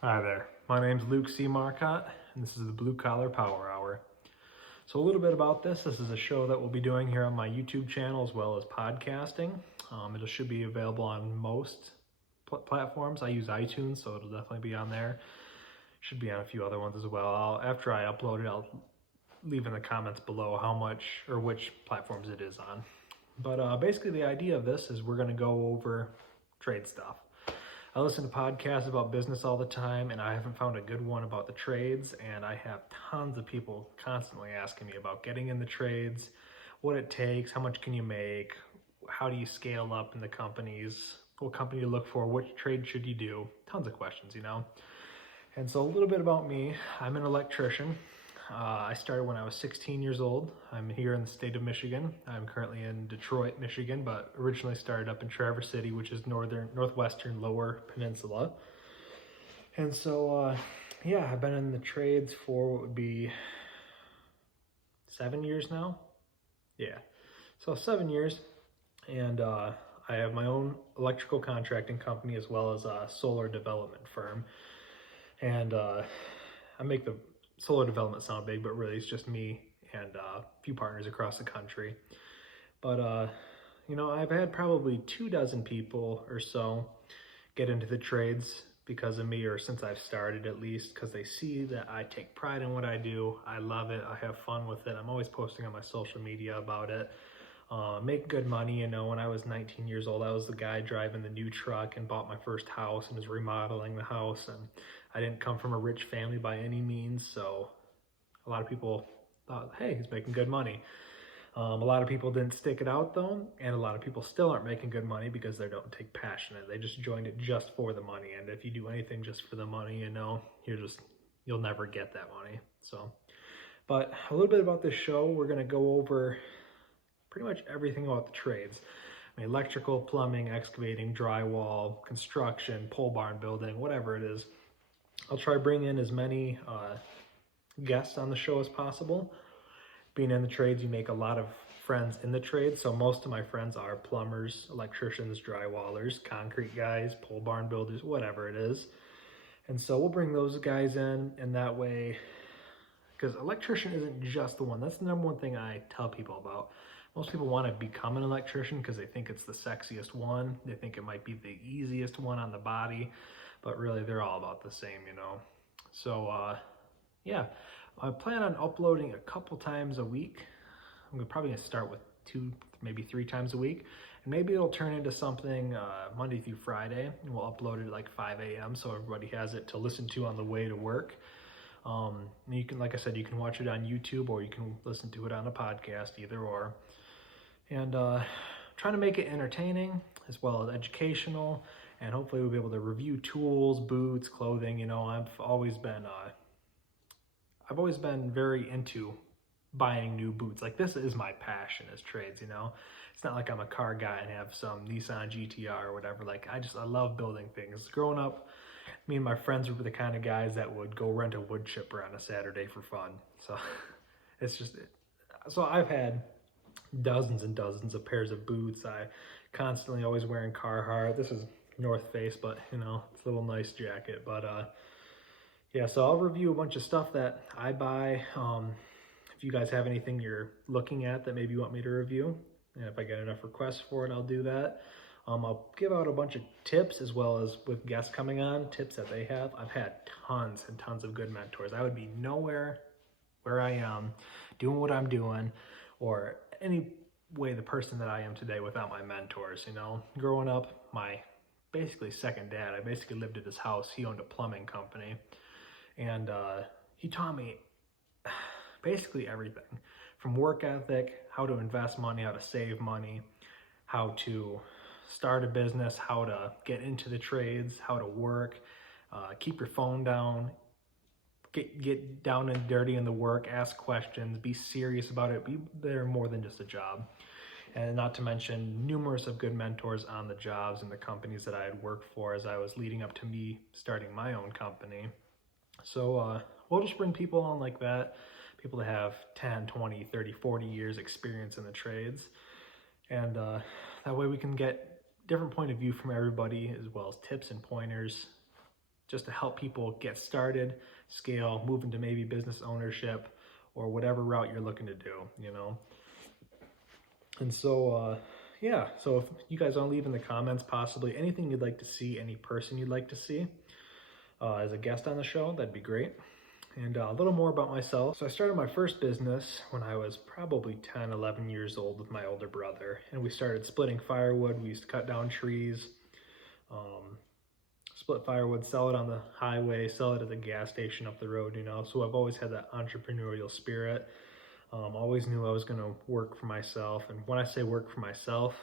Hi there, my name's Luke C. Marcotte, and this is the Blue Collar Power Hour. So a little bit about this is a show that we'll be doing here on my YouTube channel as well as podcasting. It should be available on most platforms. I use iTunes, so it'll definitely be on there. Should be on a few other ones as well. After I upload it, I'll leave in the comments below how much or which platforms it is on. But basically the idea of this is we're going to go over trade stuff. I listen to podcasts about business all the time, and I haven't found a good one about the trades, and I have tons of people constantly asking me about getting in the trades, what it takes, how much can you make, how do you scale up in the companies, what company to look for, which trade should you do, tons of questions. And so a little bit about me, I'm an electrician. I started when I was 16 years old. I'm here in the state of Michigan. I'm currently in Detroit, Michigan, but originally started up in Traverse City, which is northwestern lower peninsula. And so, yeah, I've been in the trades for what would be 7 years now. Yeah, so 7 years. And I have my own electrical contracting company as well as a solar development firm. And I make the solar development sound big, but really it's just me and a few partners across the country. But I've had probably 24 people or so get into the trades because of me, or since I've started at least, because they see that I take pride in what I do. I love it. I have fun with it. I'm always posting on my social media about it. Make good money. When I was 19 years old, I was the guy driving the new truck and bought my first house and was remodeling the house. And I didn't come from a rich family by any means, so a lot of people thought, hey, he's making good money. A lot of people didn't stick it out though, and a lot of people still aren't making good money because they don't take passion in it. They just joined it just for the money, and if you do anything just for the money, you'll never get that money. So, but a little bit about this show, we're gonna go over pretty much everything about the trades. Electrical, plumbing, excavating, drywall, construction, pole barn building, whatever it is. I'll try to bring in as many guests on the show as possible. Being in the trades, you make a lot of friends in the trades. So most of my friends are plumbers, electricians, drywallers, concrete guys, pole barn builders, whatever it is. And so we'll bring those guys in, and that way, because electrician isn't just the one. That's the number one thing I tell people about. Most people want to become an electrician because they think it's the sexiest one. They think it might be the easiest one on the body, but really they're all about the same. So yeah, I plan on uploading a couple times a week. I'm probably gonna start with 2, maybe 3 times a week, and maybe it'll turn into something Monday through Friday, and we'll upload it at like 5 a.m. so everybody has it to listen to on the way to work. You can, like I said, you can watch it on YouTube or you can listen to it on a podcast, either or. And trying to make it entertaining as well as educational, and hopefully we'll be able to review tools, boots, clothing. I've always been very into buying new boots. Like, this is my passion as trades. It's not like I'm a car guy and have some Nissan GTR or whatever. Like, I love building things. Growing up, me and my friends were the kind of guys that would go rent a wood chipper on a Saturday for fun. So so I've had dozens and dozens of pairs of boots. I constantly always wearing Carhartt. This is North Face, but it's a little nice jacket. But yeah, so I'll review a bunch of stuff that I buy. If you guys have anything you're looking at that maybe you want me to review, and if I get enough requests for it, I'll do that. I'll give out a bunch of tips, as well as with guests coming on, tips that they have. I've had tons and tons of good mentors. I would be nowhere where I am, doing what I'm doing, or any way the person that I am today without my mentors. Growing up, my basically second dad, I basically lived at his house. He owned a plumbing company, and he taught me basically everything, from work ethic, how to invest money, how to save money, how to start a business, how to get into the trades, how to work, keep your phone down, get down and dirty in the work, ask questions, be serious about it, be there more than just a job. And not to mention numerous of good mentors on the jobs and the companies that I had worked for as I was leading up to me starting my own company. So we'll just bring people on like that, people that have 10, 20, 30, 40 years experience in the trades. And that way we can get different point of view from everybody, as well as tips and pointers. just to help people get started, scale, move into maybe business ownership or whatever route you're looking to do, you know. And so, yeah, so if you guys want to leave in the comments possibly anything you'd like to see, any person you'd like to see as a guest on the show, that'd be great. And a little more about myself. So I started my first business when I was probably 10, 11 years old with my older brother. And we started splitting firewood. We used to cut down trees, split firewood, sell it on the highway, sell it at the gas station up the road, you know. So I've always had that entrepreneurial spirit. Always knew I was going to work for myself. And when I say work for myself,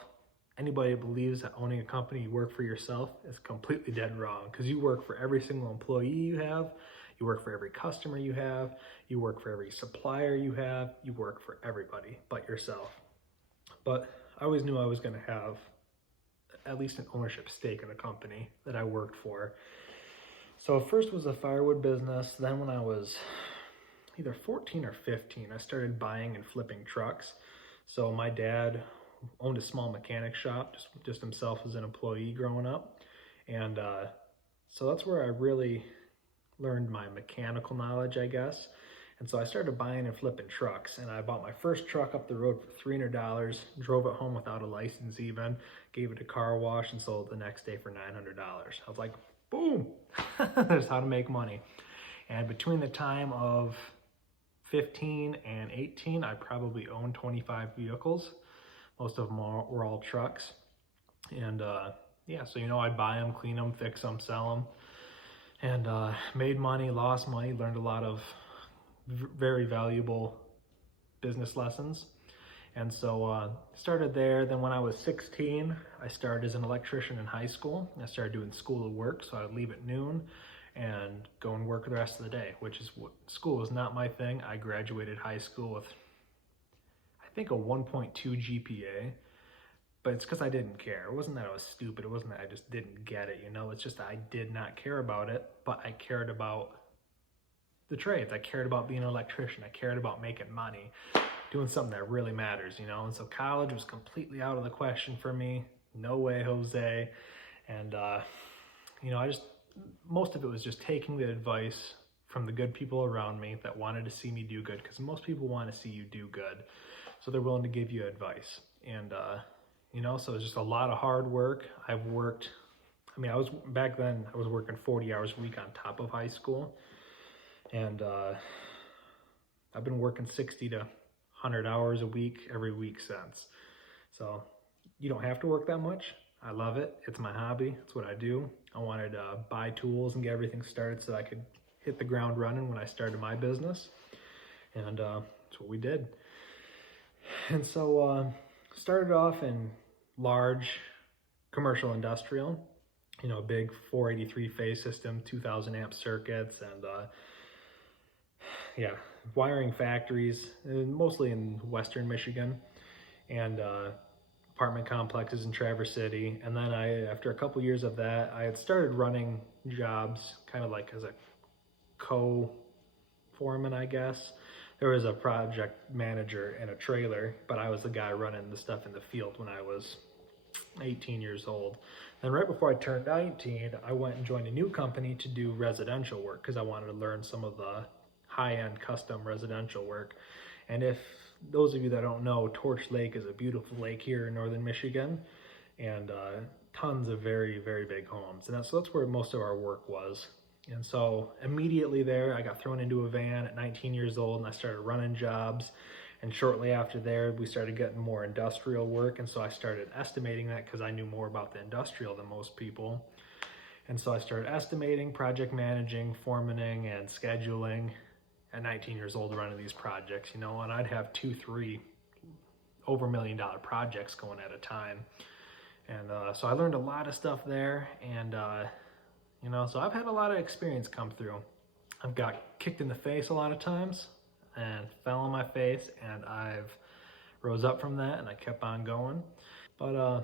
anybody that believes that owning a company, you work for yourself, is completely dead wrong, because you work for every single employee you have. You work for every customer you have, you work for every supplier you have, you work for everybody but yourself. But I always knew I was going to have at least an ownership stake in a company that I worked for. So first was a firewood business. Then when I was either 14 or 15, I started buying and flipping trucks. So my dad owned a small mechanic shop, just himself as an employee growing up. And so that's where I really learned my mechanical knowledge, I guess. And so I started buying and flipping trucks, and I bought my first truck up the road for $300, drove it home without a license even, gave it a car wash, and sold it the next day for $900. I was like, boom, that's how to make money. And between the time of 15 and 18, I probably owned 25 vehicles. Most of them were all trucks. And yeah, so, you know, I'd buy them, clean them, fix them, sell them. And made money, lost money, learned a lot of very valuable business lessons. And so started there. Then when I was 16, I started as an electrician in high school. I started doing school of work, so I would leave at noon and go and work the rest of the day, which is what school was not my thing. I graduated high school with, I think, a 1.2 GPA. But it's because I didn't care. It wasn't that I was stupid. It wasn't that I just didn't get it, you know. It's just that I did not care about it, but I cared about the trades. I cared about being an electrician. I cared about making money, doing something that really matters, you know. And so college was completely out of the question for me. No way, Jose. And, you know, most of it was just taking the advice from the good people around me that wanted to see me do good, because most people want to see you do good. So they're willing to give you advice. And, you know, so it's just a lot of hard work. I've worked, back then I was working 40 hours a week on top of high school. And I've been working 60 to 100 hours a week every week since. So you don't have to work that much. I love it. It's my hobby. It's what I do. I wanted to buy tools and get everything started so I could hit the ground running when I started my business. And that's what we did. And so started off in large commercial industrial, you know, big 483 phase system, 2000 amp circuits, and yeah, wiring factories, mostly in Western Michigan, and apartment complexes in Traverse City. And then after a couple years of that, I had started running jobs kind of like as a co-foreman, I guess. There was a project manager in a trailer, but I was the guy running the stuff in the field when I was 18 years old. Then right before I turned 19, I went and joined a new company to do residential work because I wanted to learn some of the high-end custom residential work. And if those of you that don't know, Torch Lake is a beautiful lake here in northern Michigan, and tons of very, very big homes. And so that's where most of our work was. And so immediately there, I got thrown into a van at 19 years old, and I started running jobs. And shortly after there, we started getting more industrial work. And so I started estimating that because I knew more about the industrial than most people. And so I started estimating, project managing, foremaning, and scheduling at 19 years old, running these projects, you know, and I'd have 2-3 over $1 million projects going at a time. And so I learned a lot of stuff there. And, you know, so I've had a lot of experience come through. I've got kicked in the face a lot of times and fell on my face, and I've rose up from that, and I kept on going. But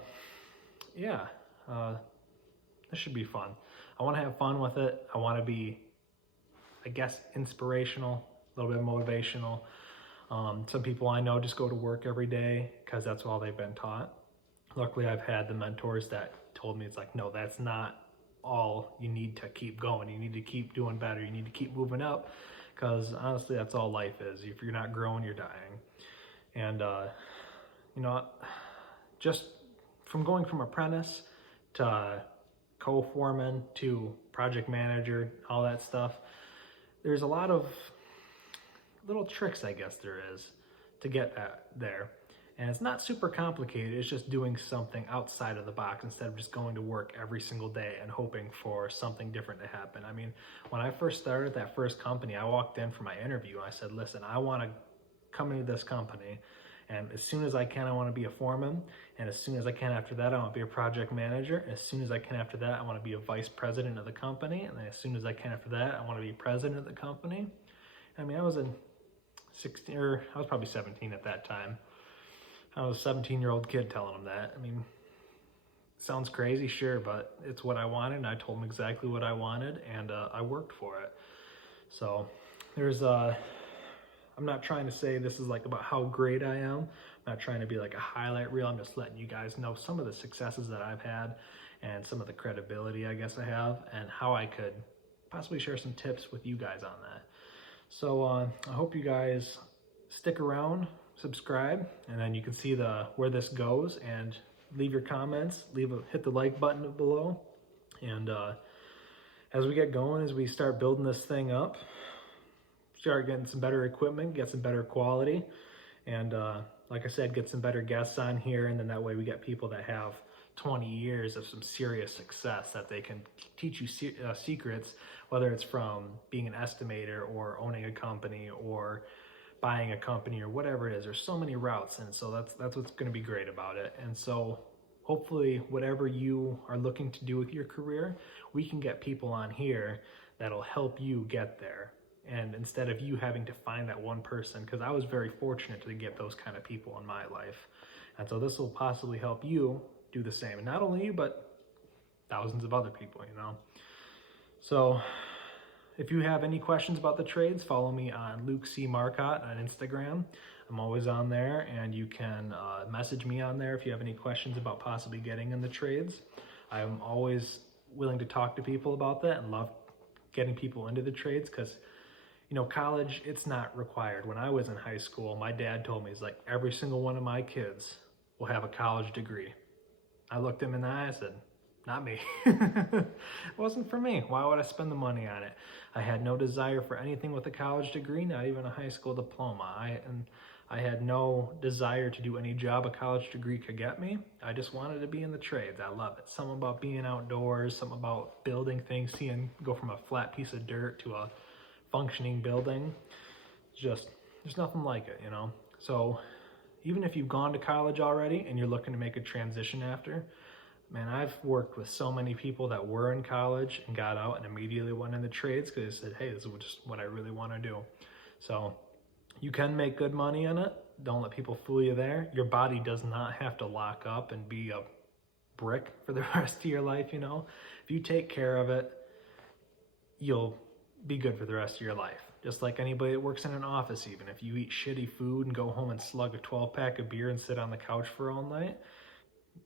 yeah, this should be fun. I want to have fun with it. I want to be, I guess, inspirational, a little bit motivational. Some people I know just go to work every day because that's all they've been taught. Luckily, I've had the mentors that told me, it's like, no, that's not all you need to keep going. You need to keep doing better. You need to keep moving up, because honestly, that's all life is. If you're not growing, you're dying. And you know, just from going from apprentice to co-foreman to project manager, all that stuff, there's a lot of little tricks, I guess there is, to get there. And it's not super complicated. It's just doing something outside of the box instead of just going to work every single day and hoping for something different to happen. I mean, when I first started that first company, I walked in for my interview. I said, listen, I want to come into this company, and as soon as I can, I want to be a foreman. And as soon as I can after that, I want to be a project manager. And as soon as I can after that, I want to be a vice president of the company. And then as soon as I can after that, I want to be president of the company. I mean, I was probably 17 at that time. I was a 17-year-old kid telling them that. I mean, sounds crazy, sure, but it's what I wanted, and I told them exactly what I wanted, and I worked for it. So there's I'm not trying to say this is like about how great I am. I'm not trying to be like a highlight reel. I'm just letting you guys know some of the successes that I've had and some of the credibility I guess I have, and how I could possibly share some tips with you guys on that. So I hope you guys stick around, subscribe, and then you can see where this goes, and leave your comments, hit the like button below. And as we get going, as we start building this thing up, start getting some better equipment, get some better quality, and like I said, get some better guests on here, and then that way we get people that have 20 years of some serious success that they can teach you secrets, whether it's from being an estimator or owning a company or buying a company or whatever it is. There's so many routes, and so that's what's going to be great about it. And so hopefully whatever you are looking to do with your career, we can get people on here that'll help you get there. And instead of you having to find that one person, because I was very fortunate to get those kind of people in my life. And so this will possibly help you do the same. And not only you, but thousands of other people, you know. So if you have any questions about the trades, follow me on Luke C. Marcotte on Instagram. I'm always on there, and you can message me on there if you have any questions about possibly getting in the trades. I'm always willing to talk to people about that and love getting people into the trades, because you know, college, it's not required. When I was in high school, my dad told me, he's like, every single one of my kids will have a college degree. I looked him in the eye, I said, not me. It wasn't for me. Why would I spend the money on it? I had no desire for anything with a college degree, not even a high school diploma. I had no desire to do any job a college degree could get me. I just wanted to be in the trades. I love it. Something about being outdoors, something about building things, go from a flat piece of dirt to a functioning building. Just, there's nothing like it, you know. So even if you've gone to college already and you're looking to make a transition after, man, I've worked with so many people that were in college and got out and immediately went in the trades because they said, hey, this is just what I really want to do. So you can make good money in it. Don't let people fool you there. Your body does not have to lock up and be a brick for the rest of your life, you know. If you take care of it, you'll be good for the rest of your life. Just like anybody that works in an office, even if you eat shitty food and go home and slug a 12-pack of beer and sit on the couch for all night,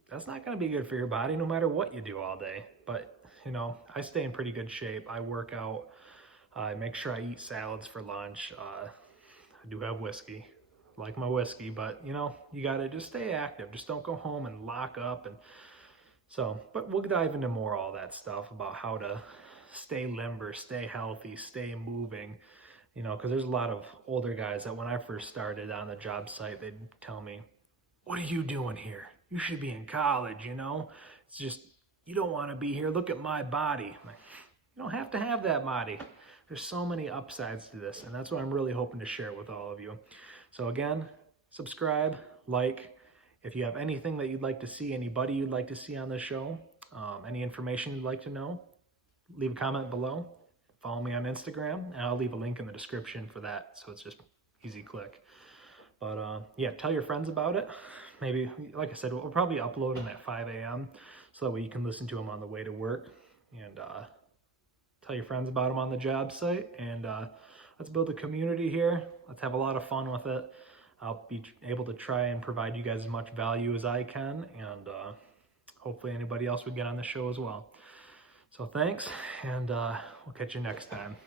that's not going to be good for your body no matter what you do all day. But you know, I stay in pretty good shape. I work out. I make sure I eat salads for lunch. I do have whiskey, like my whiskey, but you know, you got to just stay active. Just don't go home and lock up. And so, but we'll dive into more all that stuff about how to stay limber, stay healthy, stay moving, you know, because there's a lot of older guys that when I first started on the job site, they'd tell me, what are you doing here? You should be in college, you know? It's just, you don't want to be here. Look at my body. I'm like, you don't have to have that body. There's so many upsides to this, and that's what I'm really hoping to share with all of you. So again, subscribe, like. If you have anything that you'd like to see, anybody you'd like to see on the show, any information you'd like to know, leave a comment below. Follow me on Instagram, and I'll leave a link in the description for that, so it's just easy click. But yeah, tell your friends about it. Maybe, like I said, we'll probably upload them at 5 a.m. so that way you can listen to them on the way to work. And tell your friends about them on the job site. And let's build a community here. Let's have a lot of fun with it. I'll be able to try and provide you guys as much value as I can. And hopefully anybody else would get on the show as well. So thanks, and we'll catch you next time.